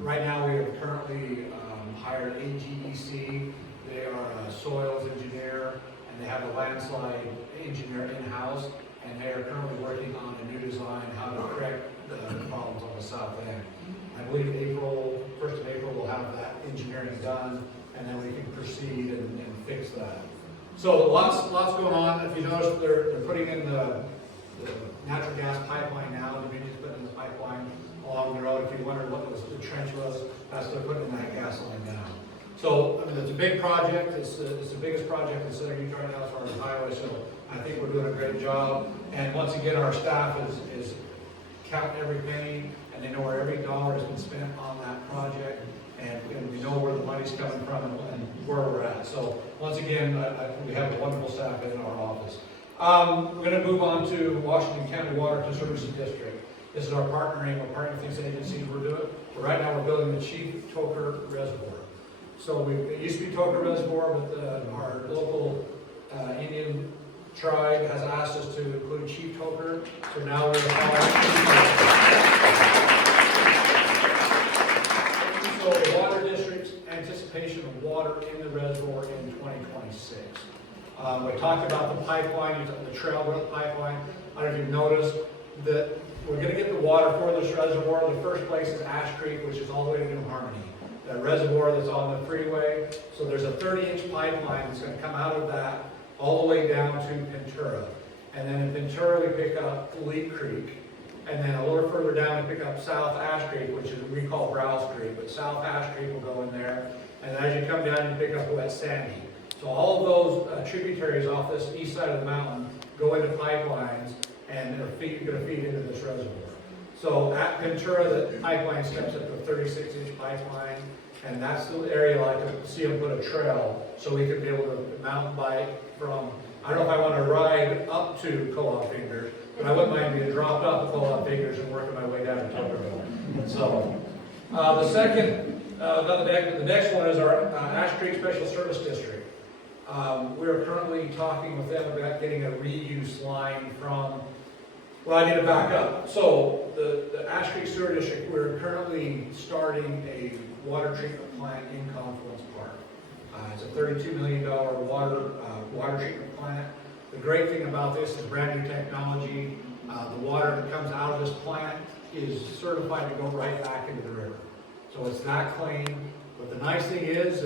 Right now, we have currently hired AGEC. They are a soils engineer, and they have a landslide engineer in-house, and they are currently working on a new design, how to correct the problems on the south end. I believe 1st of April, we'll have that engineering done, and then we can proceed and fix that. So lots going on. If you notice, they're putting in the natural gas pipeline now. Dominion putting in the pipeline along the road. If you wondered what the trench was, that's they're putting in that gas line now. So I mean, it's a big project. It's the biggest project in Southern Utah right now as far as highway. So I think we're doing a great job. And once again, our staff is counting every penny, and they know where every dollar has been spent on that project, and we know where the money's coming from and where we're at. So once again, we have a wonderful staff in our office. We're going to move on to Washington County Water Conservancy District. This is our partnering with these agencies we're doing. But right now, we're building the Chief Toker Reservoir. So it used to be Toker Reservoir, but our local Indian tribe has asked us to include Chief Toker. So now we're So the water district's anticipation of water in the reservoir in 2026. We talked about the pipeline, the trail with the pipeline. I don't know if you've noticed that we're going to get the water for this reservoir. The first place is Ash Creek, which is all the way to New Harmony. That reservoir that's on the freeway. So there's a 30-inch pipeline that's going to come out of that all the way down to Ventura. And then in Ventura, we pick up Leak Creek. And then a little further down, we pick up South Ash Creek, which is we call Browse Creek, but South Ash Creek will go in there. And as you come down, you pick up Wet Sandy. So all of those tributaries off this east side of the mountain go into pipelines, and they're going to feed into this reservoir. So at Ventura, the pipeline steps up to a 36-inch pipeline, and that's the area I like to see them put a trail, so we can be able to mountain bike from, I don't know if I want to ride up to Co-op Fingers, but I wouldn't mind being dropped off at Co-op Fingers and working my way down to Tuckerville. So the next one is our Ash Creek Special Service District. We're currently talking with them about getting a reuse line from, well, I need to back up. So the Ash Creek Sewer District, we're currently starting a water treatment plant in Confluence Park. It's a $32 million water treatment plant. The great thing about this is brand new technology. The water that comes out of this plant is certified to go right back into the river. So it's that clean. But the nice thing is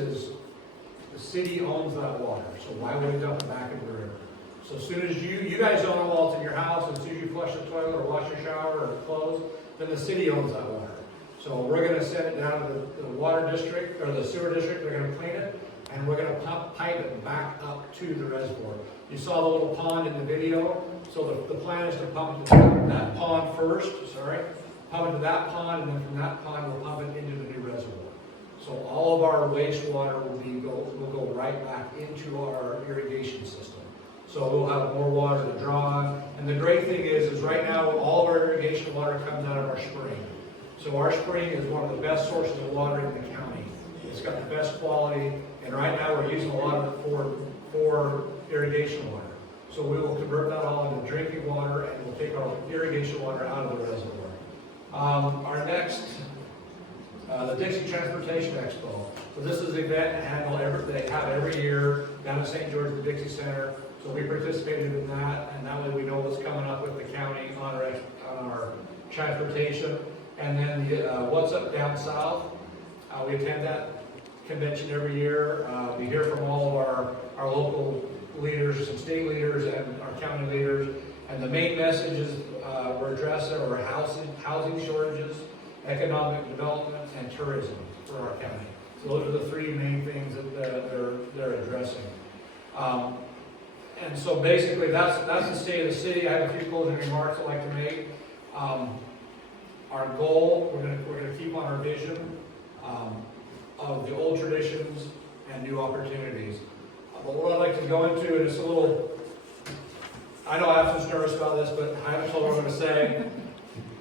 the city owns that water. So why would it dump it back into the river? So as soon as you guys own it while it's in your house, as soon as you flush the toilet or wash your shower or clothes, then the city owns that water. So we're going to send it down to the water district or the sewer district. They're going to clean it, and we're going to pipe it back up to the reservoir. You saw the little pond in the video. So the plan is to pump to that pond first. Pump into that pond, and then from that pond we'll pump it into the new reservoir. So all of our wastewater will go right back into our irrigation system. So we'll have more water to draw on. And the great thing is right now all of our irrigation water comes out of our spring. So our spring is one of the best sources of water in the county. It's got the best quality, and right now we're using a lot of it for irrigation water. So we will convert that all into drinking water, and we'll take our irrigation water out of the reservoir. Our next, the Dixie Transportation Expo. So this is an event they have every year down at St. George, the Dixie Center. So we participated in that, and that way we know what's coming up with the county on our transportation. And then What's Up Down South. We attend that convention every year. We hear from all of our local leaders, some state leaders, and our county leaders. And the main messages we're addressing are housing shortages, economic development, and tourism for our county. So those are the three main things that they're addressing. And so basically that's the state of the city. I have a few closing remarks I'd like to make. Our goal, we're going to keep on our vision of the old traditions and new opportunities. But what I'd like to go into, and it's a little, I know Abson's nervous about this, but I haven't told her what I'm going to say.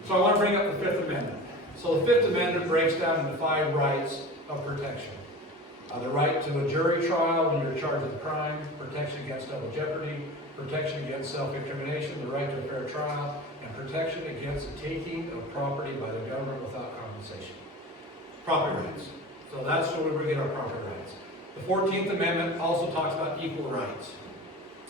So I want to bring up the Fifth Amendment. So the Fifth Amendment breaks down into 5 rights of protection. The right to a jury trial when you're charged with a crime, protection against double jeopardy, protection against self-incrimination, the right to a fair trial, and protection against the taking of property by the government without compensation. Property rights. So that's where we get our property rights. The 14th Amendment also talks about equal rights.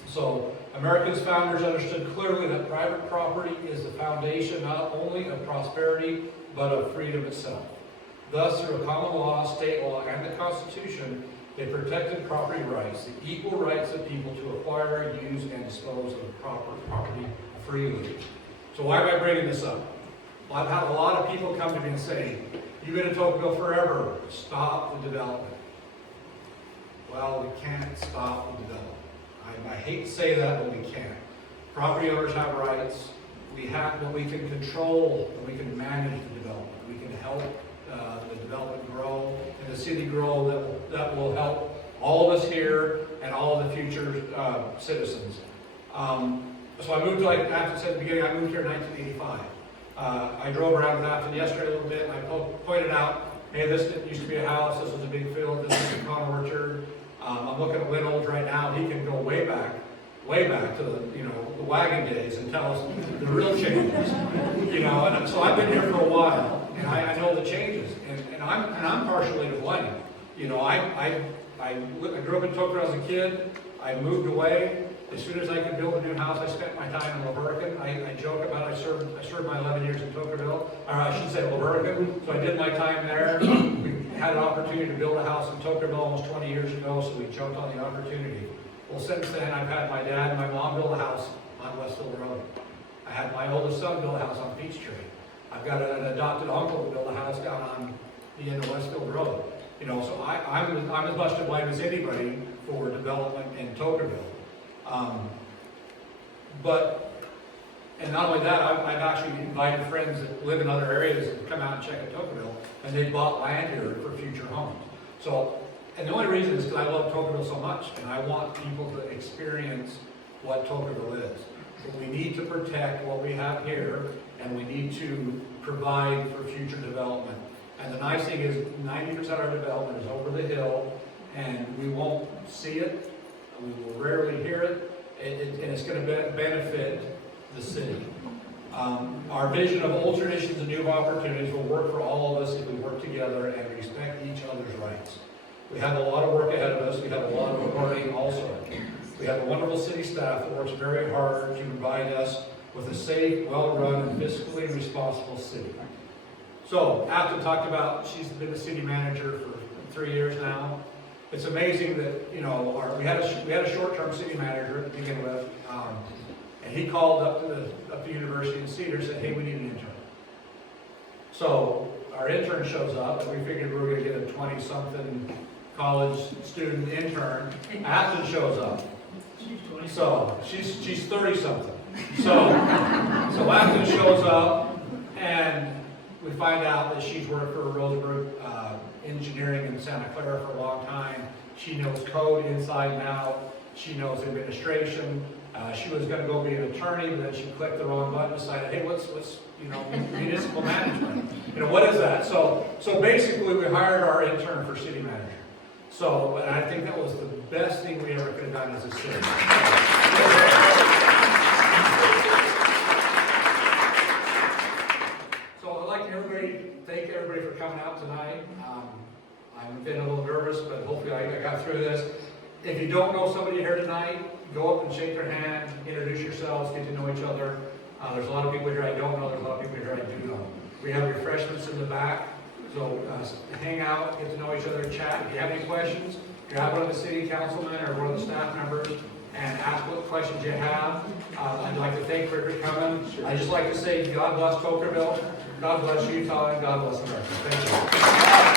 So America's founders understood clearly that private property is the foundation not only of prosperity, but of freedom itself. Thus, through a common law, state law, and the Constitution, they protected property rights, the equal rights of people to acquire, use, and dispose of property freely. So why am I bringing this up? Well, I've had a lot of people come to me and say, you've been in Tocqueville forever, stop the development. Well, we can't stop the development. I hate to say that, but we can't. Property owners have rights. We can control, and we can manage the development. We can help the development grow and the city grow. That will help all of us here and all of the future citizens. So I moved, like Afton said at the beginning, I moved here in 1985. I drove around with Afton yesterday a little bit, and I pointed out, hey, this used to be a house, this was a big field, this is a pecan orchard. I'm looking at Lynn Olds right now. He can go way back to the wagon days and tell us the real changes. And so I've been here for a while, and I know the changes, and I'm partially to blame. I grew up in Tocqueville as a kid. I moved away. As soon as I could build a new house, I spent my time in La Verkin. I joke about I served my 11 years in Tocqueville, or I should say La Verkin. So I did my time there. We had an opportunity to build a house in Tocqueville almost 20 years ago, so we jumped on the opportunity. Well, since then, I've had my dad and my mom build a house on Westfield Road. I had my oldest son build a house on Peachtree. I've got an adopted uncle who built a house down on the end of Westfield Road. So I'm as much to blame as anybody for development in Tocqueville. And not only that, I've actually invited friends that live in other areas to come out and check at Tocqueville, and they bought land here for future homes. And the only reason is because I love Tocqueville so much, and I want people to experience what Tocqueville is. But we need to protect what we have here, and we need to provide for future development. And the nice thing is 90% of our development is over the hill, and we won't see it, we will rarely hear it, and it's going to benefit the city. Our vision of old traditions and new opportunities will work for all of us if we work together and respect each other's rights. We have a lot of work ahead of us. We have a lot of learning also. We have a wonderful city staff that works very hard to provide us with a safe, well-run, and fiscally responsible city. So, Afton talked about, she's been the city manager for 3 years now. It's amazing that, we had a short-term city manager to begin with, and he called up to the University in Cedar and said, hey, we need an intern. So our intern shows up, and we figured we were going to get a 20-something college student intern. Afton shows up. So she's 30-something. So Afton shows up, and we find out that she's worked for Rosenberg Engineering in Santa Clara for a long time. She knows code inside and out. She knows administration. She was going to go be an attorney, but then she clicked the wrong button and decided, hey, what's municipal management? What is that? So basically, we hired our intern for city manager. So, and I think that was the best thing we ever could have done as a city. So I'd like to thank everybody for coming out tonight. I've been a little nervous, but hopefully I got through this. If you don't know somebody here tonight, go up and shake their hand, introduce yourselves, get to know each other. There's a lot of people here I don't know, there's a lot of people here I do know. We have refreshments in the back, so hang out, get to know each other, chat. If you have any questions, grab one of the city councilmen or one of the staff members and ask what questions you have. I'd like to thank Rick for coming. I'd just like to say God bless Tocqueville, God bless Utah, and God bless America. Thank you.